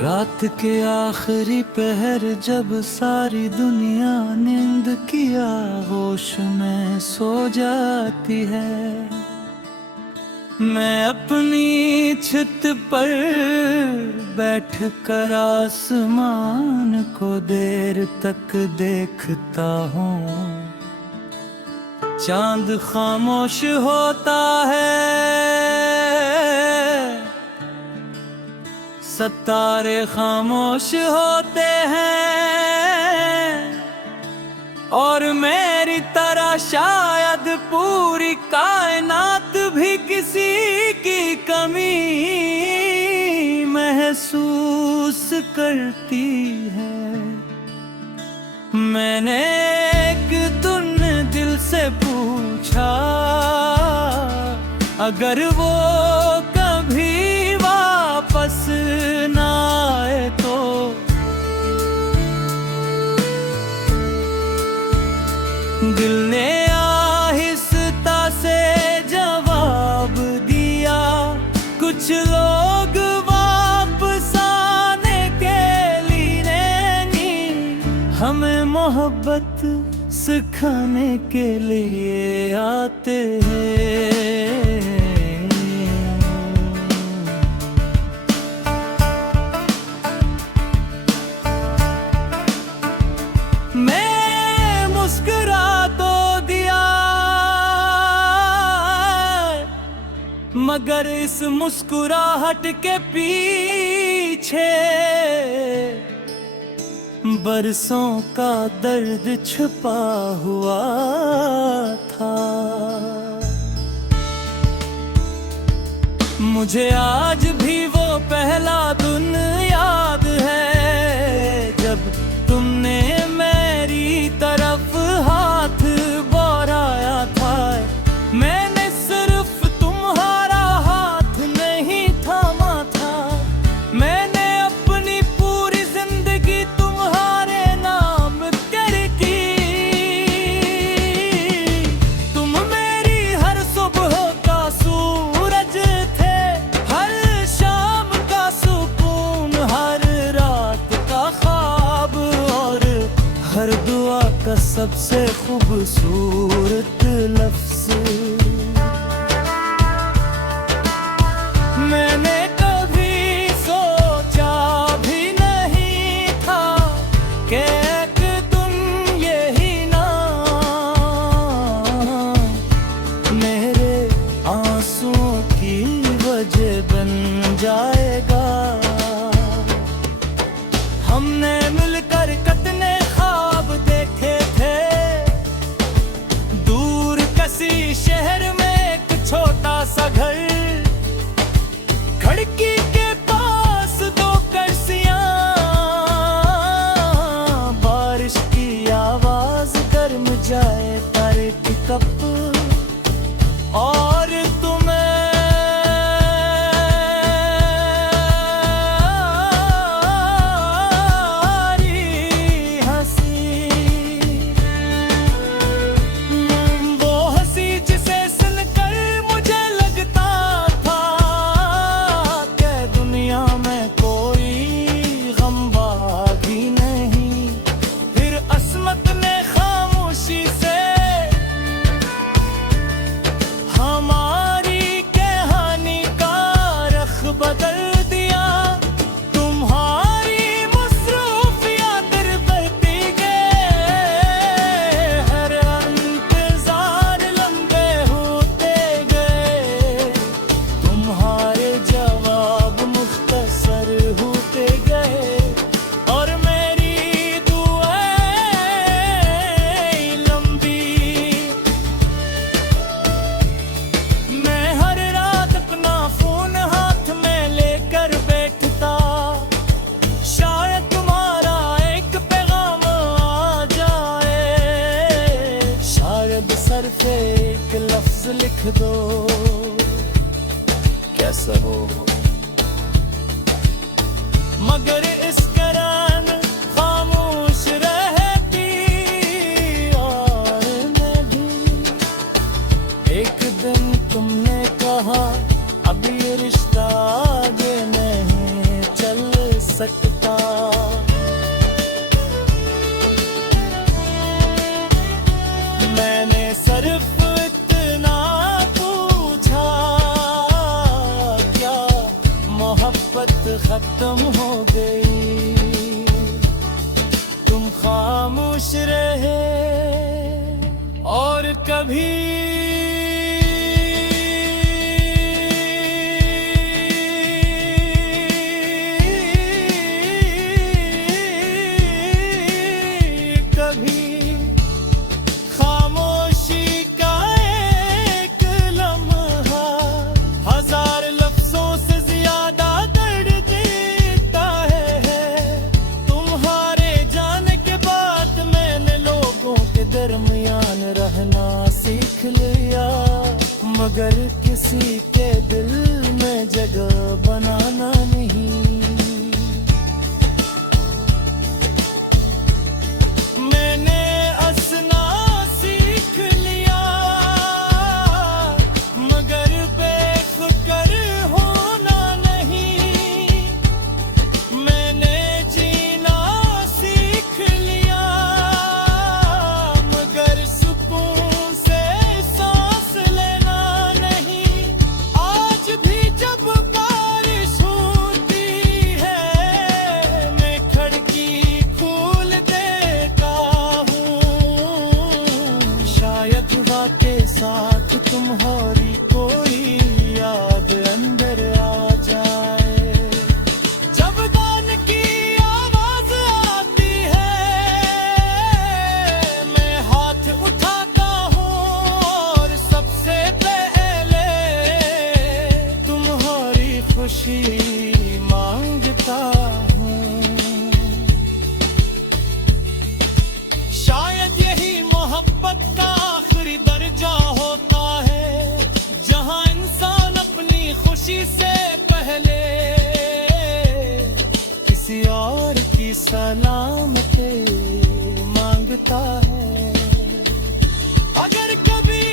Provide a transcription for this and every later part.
रात के आखिरी पहर जब सारी दुनिया नींद की आगोश में सो जाती है, मैं अपनी छत पर बैठ कर आसमान को देर तक देखता हूँ। चांद खामोश होता है, सितारे खामोश होते हैं, और मेरी तरह शायद पूरी कायनात भी किसी की कमी महसूस करती है। मैंने एक दिन दिल से पूछा, अगर वो कभी वापस ना आए तो दिल ने आहिस्ता से जवाब दिया, कुछ लोग वापस आने के लिए नहीं, हमें मोहब्बत सिखाने के लिए आते हैं। मैं मुस्कुरा तो दिया, मगर इस मुस्कुराहट के पीछे बरसों का दर्द छुपा हुआ था। मुझे आज भी वो पहला दिन याद है, जब तुमने मेरी तरफ हाथ बढ़ाया था। मैंने सिर्फ तुम्हारा हाथ नहीं थामा था, मैंने अपनी पूरी जिंदगी तुम्हारे नाम कर की। तुम मेरी हर सुबह का सूरज थे, हर शाम का सुकून, हर रात का ख्वाब, और हर दुआ का सबसे खूबसूरत लफ्ज। मैंने कभी सोचा भी नहीं था कि एक दिन यही नाम मेरे आंसुओं की वजह बन जाएगा। हमने मिलकर कितने ख्वाब देखे थे, दूर किसी शहर में एक छोटा सा घर, खिड़की के पास दो कुर्सियां, बारिश की आवाज, गर्म जाए पर की कप, और सिर्फ एक लफ्ज लिख दो, कैसा हो मगर इस करान खामोश रहती। और मैं भी एक दिन तुमने कहा अब ये रिश्ता आगे नहीं चल सकता। मैंने सिर्फ इतना पूछा, क्या मोहब्बत खत्म हो गई? तुम खामोश रहे और कभी खामोशी का एक लम्हा हजार लफ्जों से ज्यादा दर्द देता है। तुम्हारे जाने के बाद मैंने लोगों के दरमियान रहना सीख लिया, मगर किसी के दिल में जगह बनाना नहीं। साथ तुम्हारी कोई याद अंदर आ जाए। जब गान की आवाज आती है मैं हाथ उठाता हूँ और सबसे पहले तुम्हारी खुशी मांगता हूँ। शायद यही मोहब्बत का आखिरी दर्जा होता है, जहां इंसान अपनी खुशी से पहले किसी और की सलामती मांगता है। अगर कभी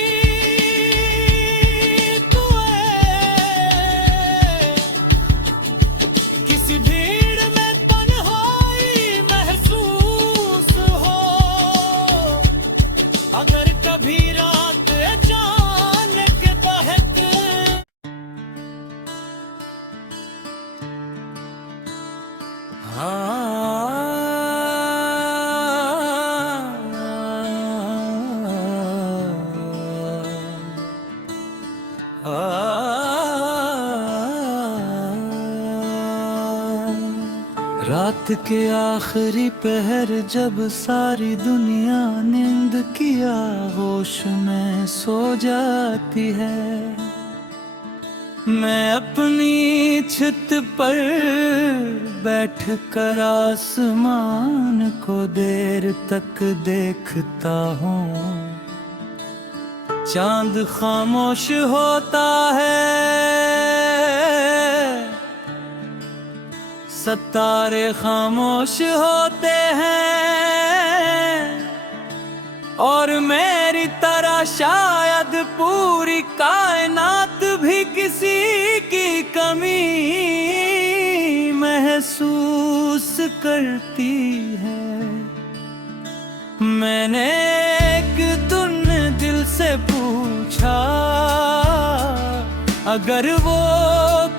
किसी भीड़ में तन्हाई महसूस हो, अगर कभी रात अचानक बहक रात के आखिरी पहर जब सारी दुनिया नींद की आगोश में सो जाती है, मैं अपनी छत पर बैठ कर आसमान को देर तक देखता हूँ। चांद खामोश होता है, सितारे खामोश होते हैं, और मेरी तरह शायद पूरी कायनात भी किसी की कमी महसूस करती है। मैंने एक दिन दिल से पूछा, अगर वो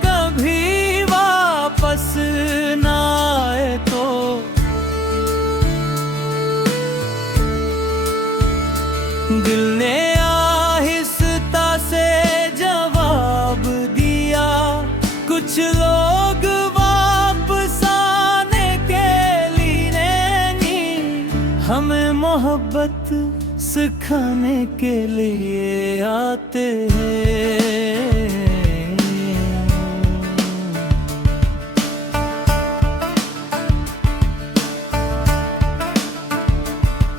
कभी वापस ना आए तो दिल ने आहिस्ता से जवाब दिया, कुछ लोग वापस आने के लिए नहीं, हमें मोहब्बत सिखाने के लिए आते हैं।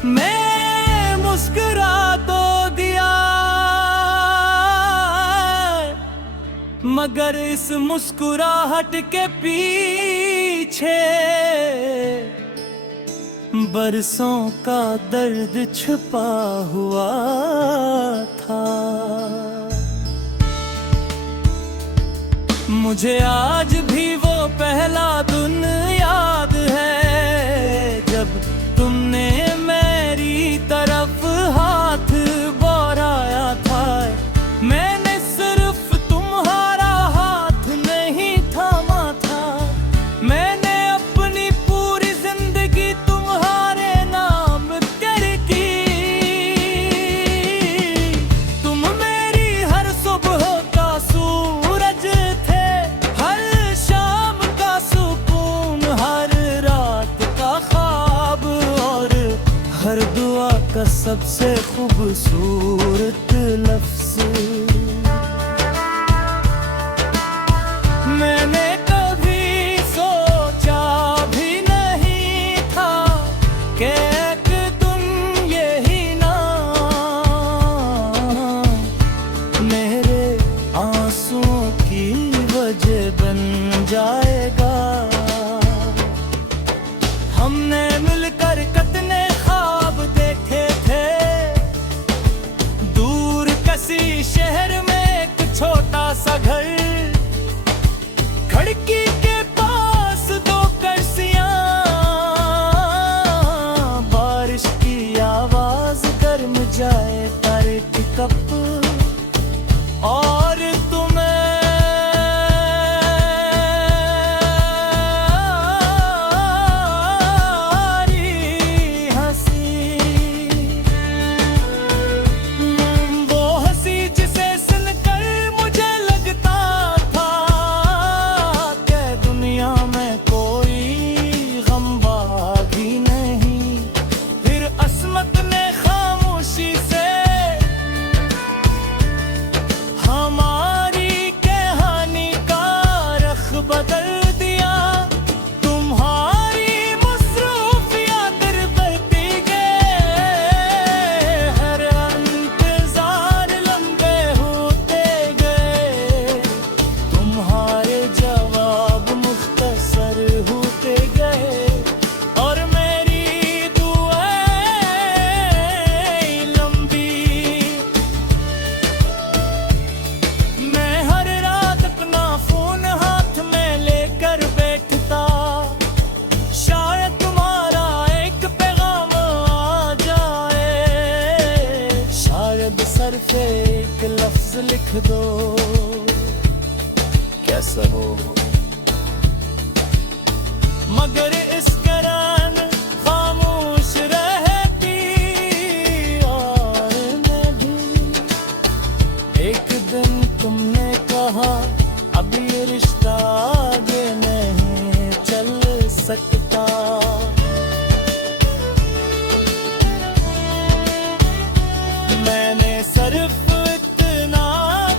मैं मुस्कुरा तो दिया, मगर इस मुस्कुराहट के पीछे पीछे बरसों का दर्द छुपा हुआ था। मुझे आज भी वो पहला दिन याद है जब तुमने मेरी तरफ हाथ बढ़ाया था। मैंने सिर्फ तुम्हारा हाथ नहीं थामा था, मैंने अपनी पूरी जिंदगी तुम्हारे नाम कर की। तुम मेरी हर सुबह का सूरज थे, हर शाम का सुकून, हर रात का ख्वाब और हर दुआ का सबसे खूबसूरत लफ्ज। मैंने कभी सोचा भी नहीं था कि एक दिन यही नाम मेरे आंसुओं की वजह बन जाएगा। हमने मिलकर कितने ख्वाब देखे थे, दूर किसी शहर में एक छोटा सा घर, खिड़की के पास दो कुर्सियां, बारिश की आवाज, गर्म जाए पर कप और सिर्फ एक लफ्ज लिख दो, कैसा हो। मगर इस दौरान खामोश रहती और मैं भी। एक दिन तुमने कहा अब ये रिश्ता आगे नहीं चल सकता। मैंने सिर्फ इतना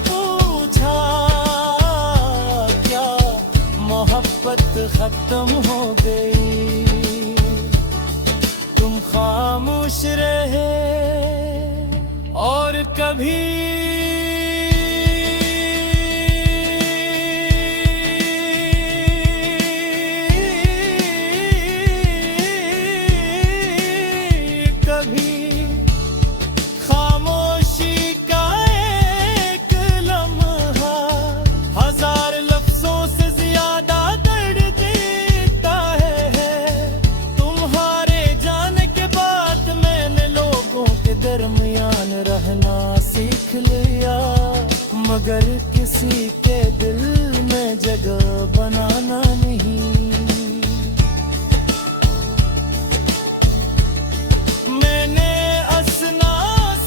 पूछा, क्या मोहब्बत खत्म हो गई? तुम खामोश रहे और कभी दरमियान रहना सीख लिया, मगर किसी के दिल में जगह बनाना नहीं। मैंने हंसना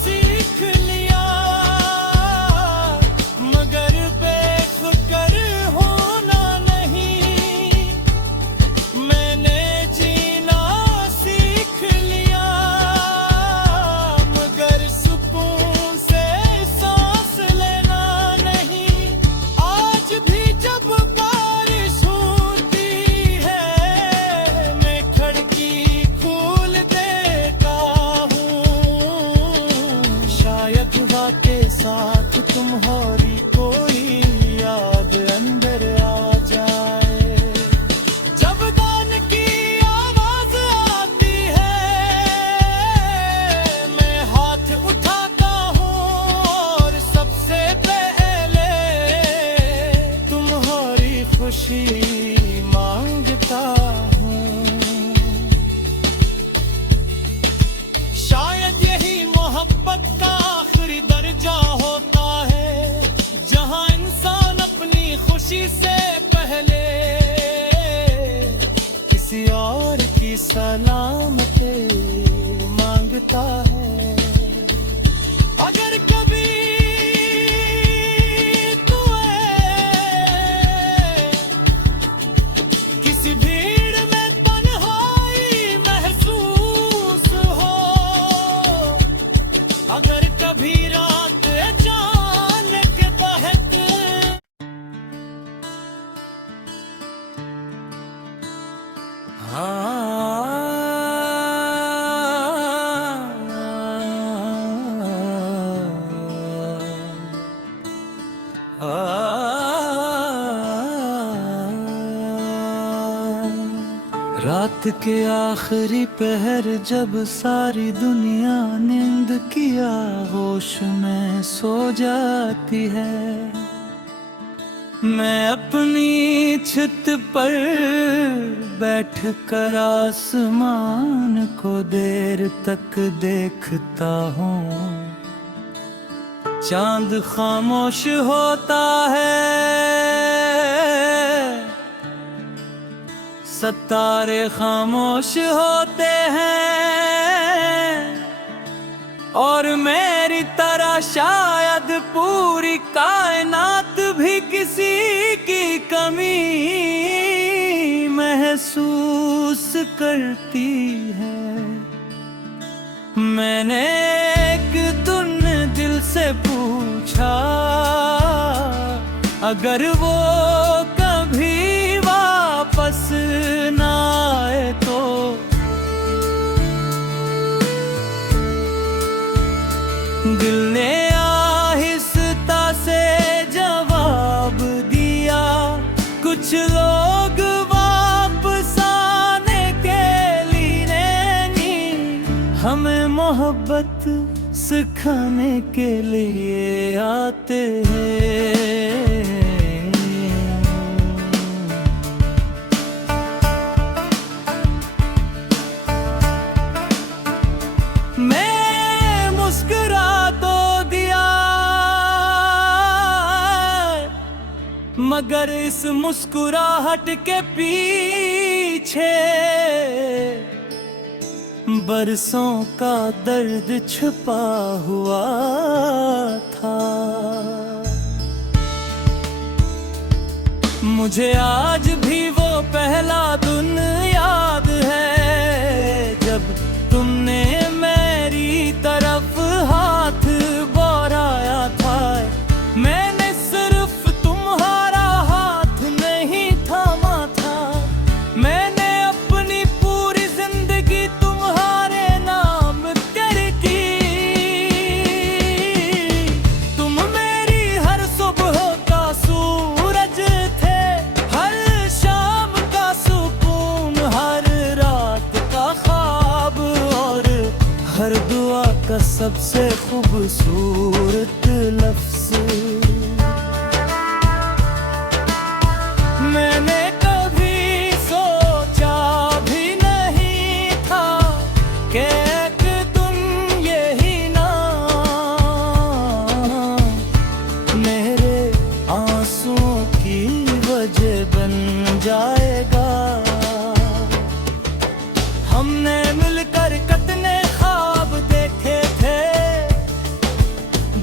सीख लिया, मगर बेखुकर होना नहीं। मैंने जीना सीख लिया, खुशी मांगता हूँ। शायद यही मोहब्बत का आखिरी दर्जा होता है, जहाँ इंसान अपनी खुशी से पहले किसी और की सलामती मांगता है। अगर कभी किसी भीड़ में तन्हाई महसूस हो, अगर कभी रात अचानक बहक रात के आखिरी पहर जब सारी दुनिया नींद की आगोश में सो जाती है, मैं अपनी छत पर बैठकर आसमान को देर तक देखता हूँ। चांद खामोश होता है, सितारे खामोश होते हैं, और मेरी तरह शायद पूरी कायनात भी किसी की कमी महसूस करती है। मैंने एक दिन दिल से पूछा, अगर वो कभी वापस ना आए तो दिल ने आहिस्ता से जवाब दिया, कुछ लोग वापस आने के लिए नहीं, हमें मोहब्बत सिखाने के लिए आते हैं। मैं मुस्कुरा तो दिया, मगर इस मुस्कुराहट के पीछे बरसों का दर्द छुपा हुआ था। मुझे आज भी वो पहला दिन याद है, जब तुमने मेरी तरफ हाथ बढ़ाया था। मैंने सिर्फ तुम्हारा हाथ नहीं थामा था, मैंने अपनी पूरी जिंदगी तुम्हारे नाम कर की। तुम मेरी हर सुबह का सूरज थे, हर शाम का सुकून, हर रात का ख्वाब, और हर दुआ का सबसे खूबसूरत लफ्ज। मैंने कभी सोचा भी नहीं था कि एक दिन यही नाम मेरे आंसुओं की वजह बन जाएगा। हमने मिलकर कितने ख्वाब देखे थे,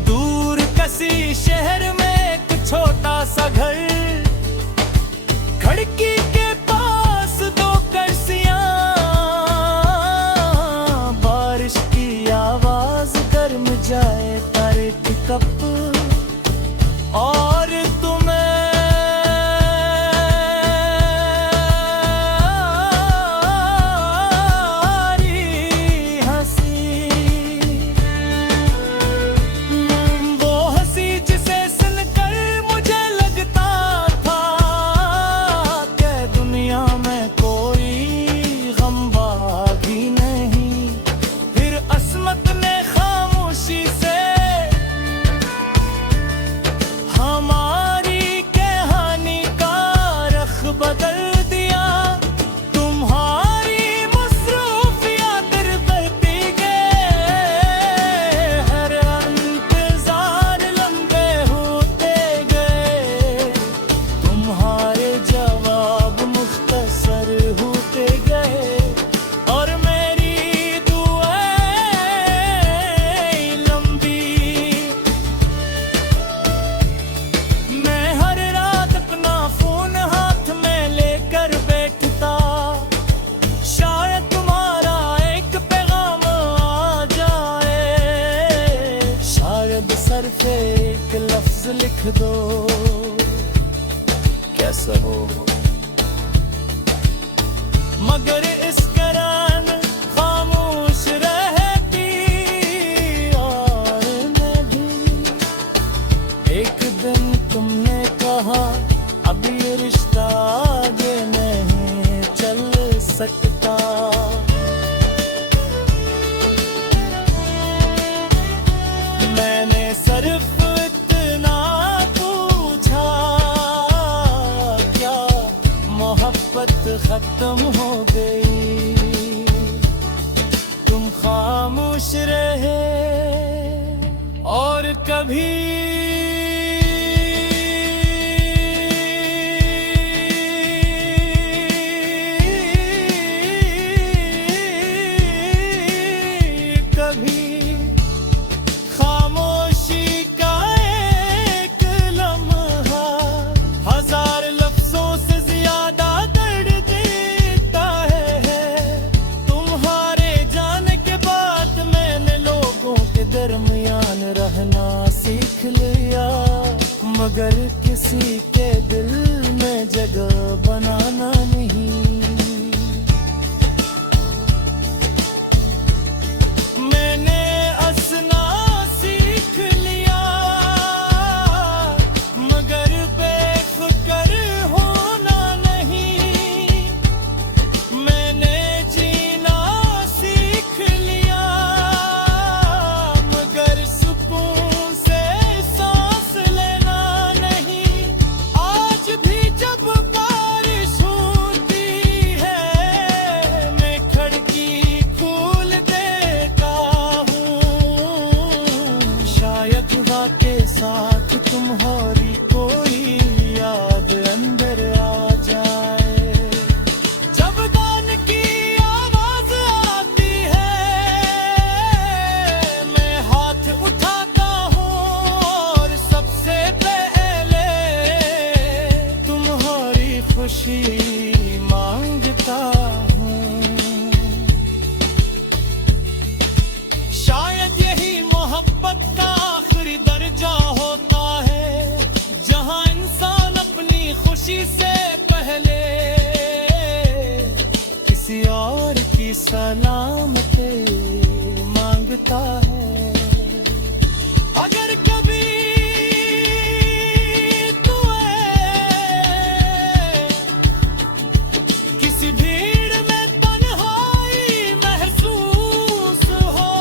दूर किसी शहर में एक छोटा सा घर, खिड़की के पास दो कुर्सियां, बारिश की आवाज गर्म जाए पर कप, और वो हंसी जिसे सुनकर मुझे लगता पे एक लफ्ज लिख दो, कैसा हो। मगर इस करान खामोश रहती और मैं भी। एक दिन तुमने कहा अब ये रिश्ता आगे नहीं चल सकता। मैंने सिर्फ इतना पूछा, क्या मोहब्बत खत्म हो गई। तुम खामोश रहे और कभी खामोशी का एक लम्हा हजार लफ्जों से ज्यादा दर्द देता है। तुम्हारे जाने के बाद मैंने लोगों के दरमियान रहना सीख लिया, मगर किसी के दिल में जगह बनाना नहीं। के साथ तुम्हारी कोई याद अंदर आ जाए। जब गान की आवाज आती है मैं हाथ उठाता हूँ और सबसे पहले तुम्हारी खुशी मांगता हूँ। शायद यही मोहब्बत का आखिरी दर्जा होता है, जहां इंसान अपनी खुशी से पहले किसी और की सलामती मांगता है। अगर कभी किसी भीड़ में तन्हाई महसूस हो,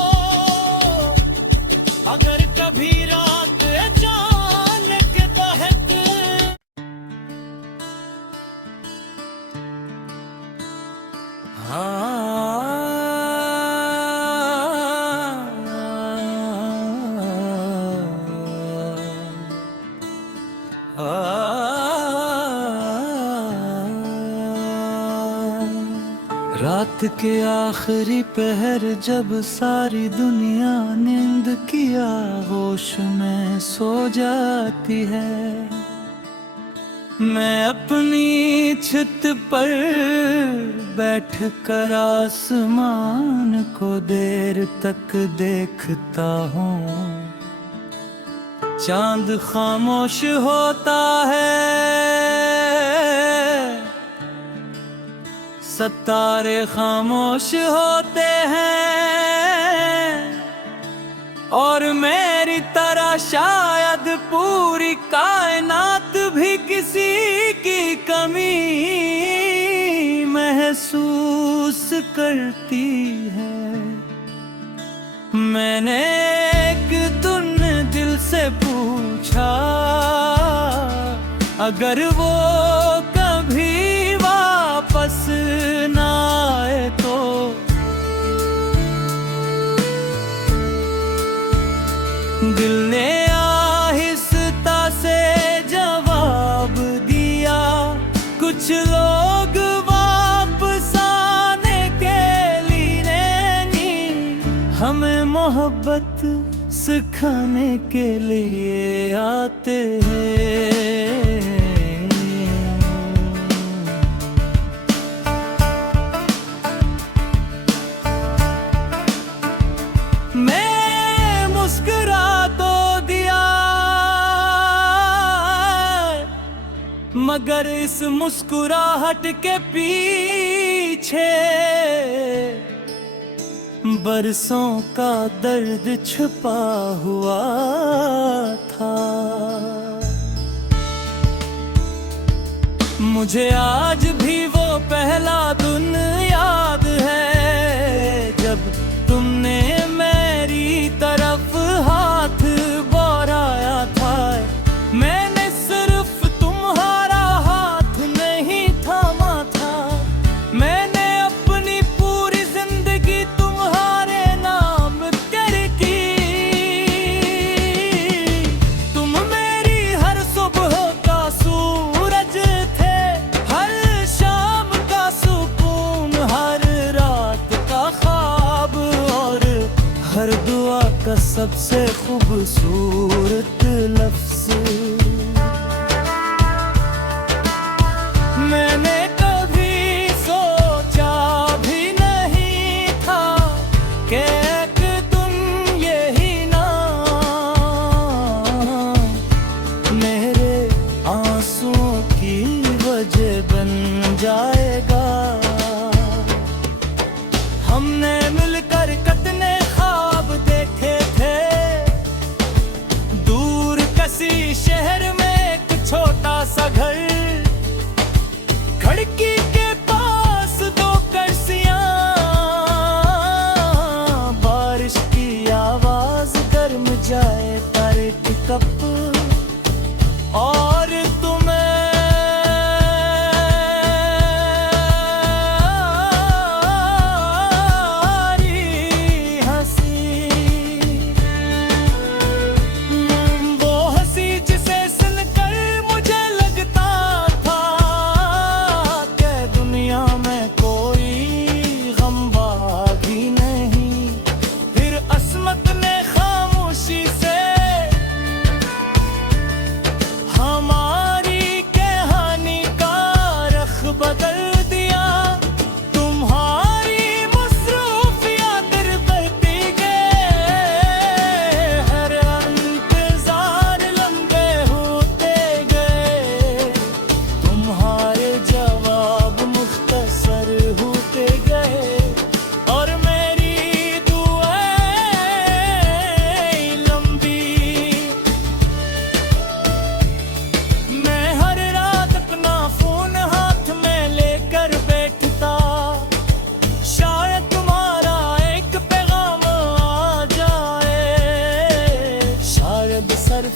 अगर कभी रात अचानक बहक रात के आखिरी पहर जब सारी दुनिया नींद की आगोश में सो जाती है, मैं अपनी छत पर बैठ कर आसमान को देर तक देखता हूँ। चांद खामोश होता है, सितारे खामोश होते हैं, और मेरी तरह शायद पूरी कायनात भी किसी की कमी महसूस करती है। मैंने एक दिन दिल से पूछा, अगर वो कभी वापस ना आए तो दिल ने आहिस्ता से जवाब दिया, कुछ लोग वापस आने के लिए नहीं, हमें मोहब्बत सिखाने के लिए आते हैं। मैं मुस्कुरा तो दिया मगर इस मुस्कुराहट के पीछे बरसों का दर्द छुपा हुआ था। मुझे आज भी वो पहला दिन याद है जब तुमने मेरी तरफ हाथ बढ़ाया था। मैंने सिर्फ तुम्हारा हाथ नहीं थामा था, मैंने अपनी पूरी जिंदगी तुम्हारे नाम कर की। तुम मेरी हर सुबह का सूरज थे, हर शाम का सुकून, हर रात का ख्वाब और हर दुआ का सबसे खूबसूरत लफ्ज। मैंने कभी सोचा भी नहीं था कि एक दिन यही नाम मेरे आंसुओं की वजह बन जाएगा। हमने मिलकर कितने ख्वाब देखे थे, दूर किसी शहर में एक छोटा सा घर, खिड़की के पास दो कुर्सियां, बारिश की आवाज, गर्म जाए पर कप और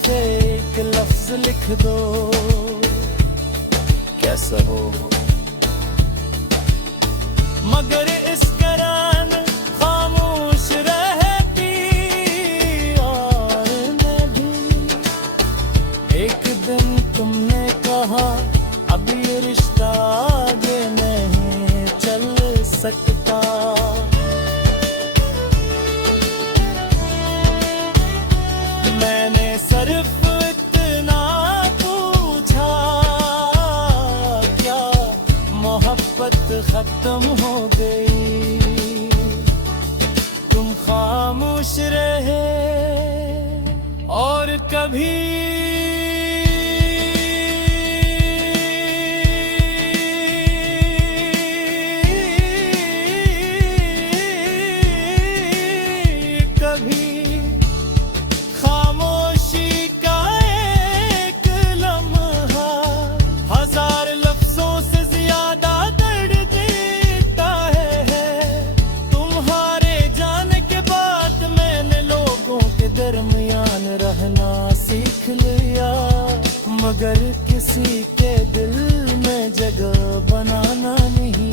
पे एक लफ्ज लिख दो, कैसा हो। मगर इस करान खामोश रहती और मैं भी। एक दिन तुमने कहा अब ये रिश्ता आगे नहीं चल सकता। मैंने सिर्फ इतना पूछा, क्या मोहब्बत खत्म हो गई? तुम खामोश रहे और कभी सीख लिया, मगर किसी के दिल में जगह बनाना नहीं।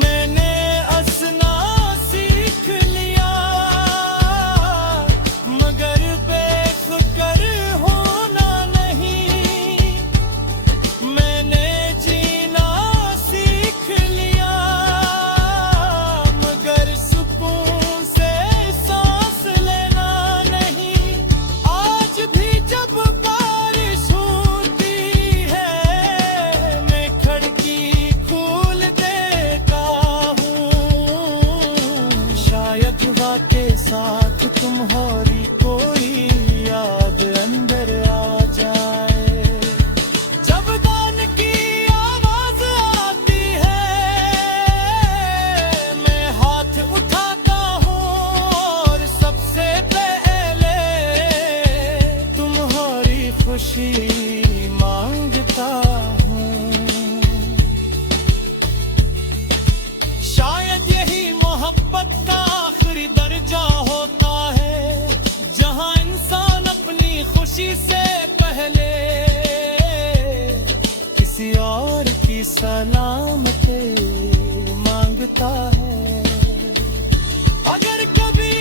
मैंने हंसना सीख लिया, मगर बेफिक्र होना नहीं। मैंने जीना सीख लिया, मगर सुकून खुशी मांगता हूँ। शायद यही मोहब्बत का आखिरी दर्जा होता है, जहाँ इंसान अपनी खुशी से पहले किसी और की सलामती मांगता है। अगर कभी